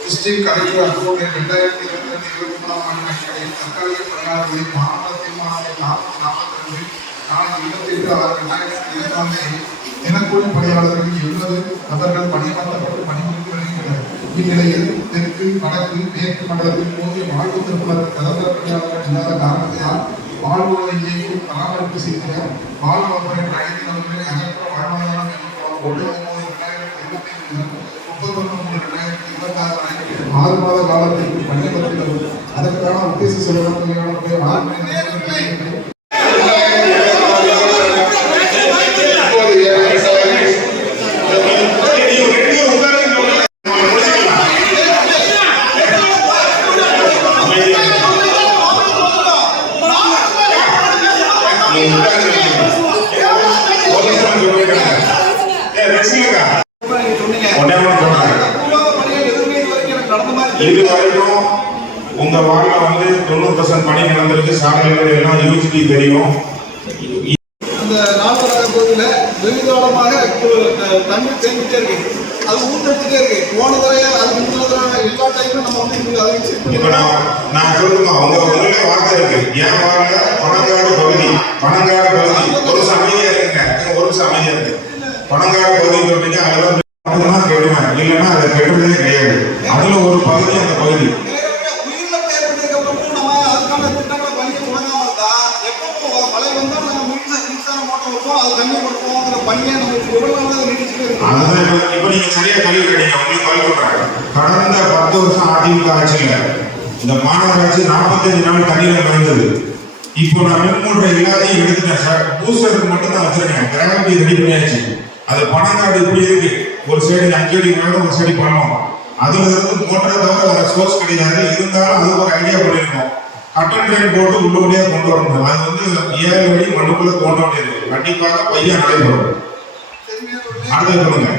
District collector October ரெண்டாயிரத்தி இருபத்தி ரெண்டு இருபத்தி மூணாம் ஆண்டு அடிப்படையில் தற்காலிக நாற்பத்தி ரெண்டு இருபத்தி எட்டு ஆறு ரெண்டாயிரத்தி இருபதாம் தேதி தினக்கூலி பணியாளர்கள் எழுபது நபர்கள் பணியமர்த்தப்பட்டு பணிபுரிந்து வருகின்றனர். இந்நிலையில் தெற்கு வடக்கு மேற்கு மண்டலத்தில் போதிய வாழ்வு திருப்பதற்கு நிரந்தர பணியாளர்கள் இல்லாத காரணத்தினால் வாழ்வுகளை பராமரிப்பு செய்கிற வாழ்வு ஆபரேட்டர் ஐந்து நபர்களை அகற்ற வாழ்வாதாரம் இருபத்தி ஐந்து முப்பத்தொன்று மூணு ரெண்டாயிரத்தி இருபத்தாறு வரை ஆறு மாத காலத்திற்கு பணியமர்த்தினது அதற்கான உத்தேச செலவினங்களுக்கான தொகை ஆறு மணி நேரத்தில் இது வரைக்கும் உங்க வார்டுல வந்து தொண்ணூறு பர்சன்ட் பணி நடந்திருக்கு. சாலைகள் எல்லாம் யூஜிபி தெரியும். அந்த நால்வராக பகுதியில் வெகுகாலமாக கு- தண்ணீர் தேங்கிட்டே இருக்கு. அது ஊற்றெடுத்துட்டே இருக்கு. போன தடவை அதுக்கு முந்தின தடவை எல்லா டைமும் நம்ம வந்து அதை இப்ப நான் நான் சொல்லுமா உங்க உங்களே வார்த்தை இருக்கு. என் வார்டுல பணங்காடு பகுதி பணங்காடு பகுதி. ஒரு சமைதியா இருக்குங்க ஒரு சமைதியா இருக்கு. பணங்காடு பகுதி சொல்றீங்க அதுல மட்டும்தான் கெடுவேன் இல்லைன்னா அதை கெடுறதே கிடையாது. அதுல ஒரு பகுதி அந்த பகுதி. இப்ப- நீங்க கிடைங்க கடந்த பத்து வருஷம் அதிமுக ஆட்சியில இந்த மாநகராட்சி நாற்பத்தஞ்சு நாள் தண்ணீர் நுழைந்தது இப்போ நான் எல்லாத்தையும் எடுத்துட்டேன். சார் பூஸ்டருக்கு மட்டும் தான் வச்சிருக்கேன் கிராமத்தை ரெடி பண்ணியாச்சு. அது பணங்காடு இப்படி இருக்கு. ஒரு சைடு அஞ்சு அடி மேல ஒரு சைடு பணம் அதுல இருந்து மோட்டரை தவிர வேற சோர்ஸ் கிடையாது. இருந்தாலும் அது ஒரு ஐடியா பண்ணிருக்கோம். கட்டன் ட்ரெயின் போட்டு உள்ளபடியா கொண்டு வரணும். அது வந்து ஏழு அடி மண்ணுக்குள்ள தோண்ட வேண்டியது. கண்டிப்பாக பையன் நடைபெறும் அடுத்தது சொல்லுங்க.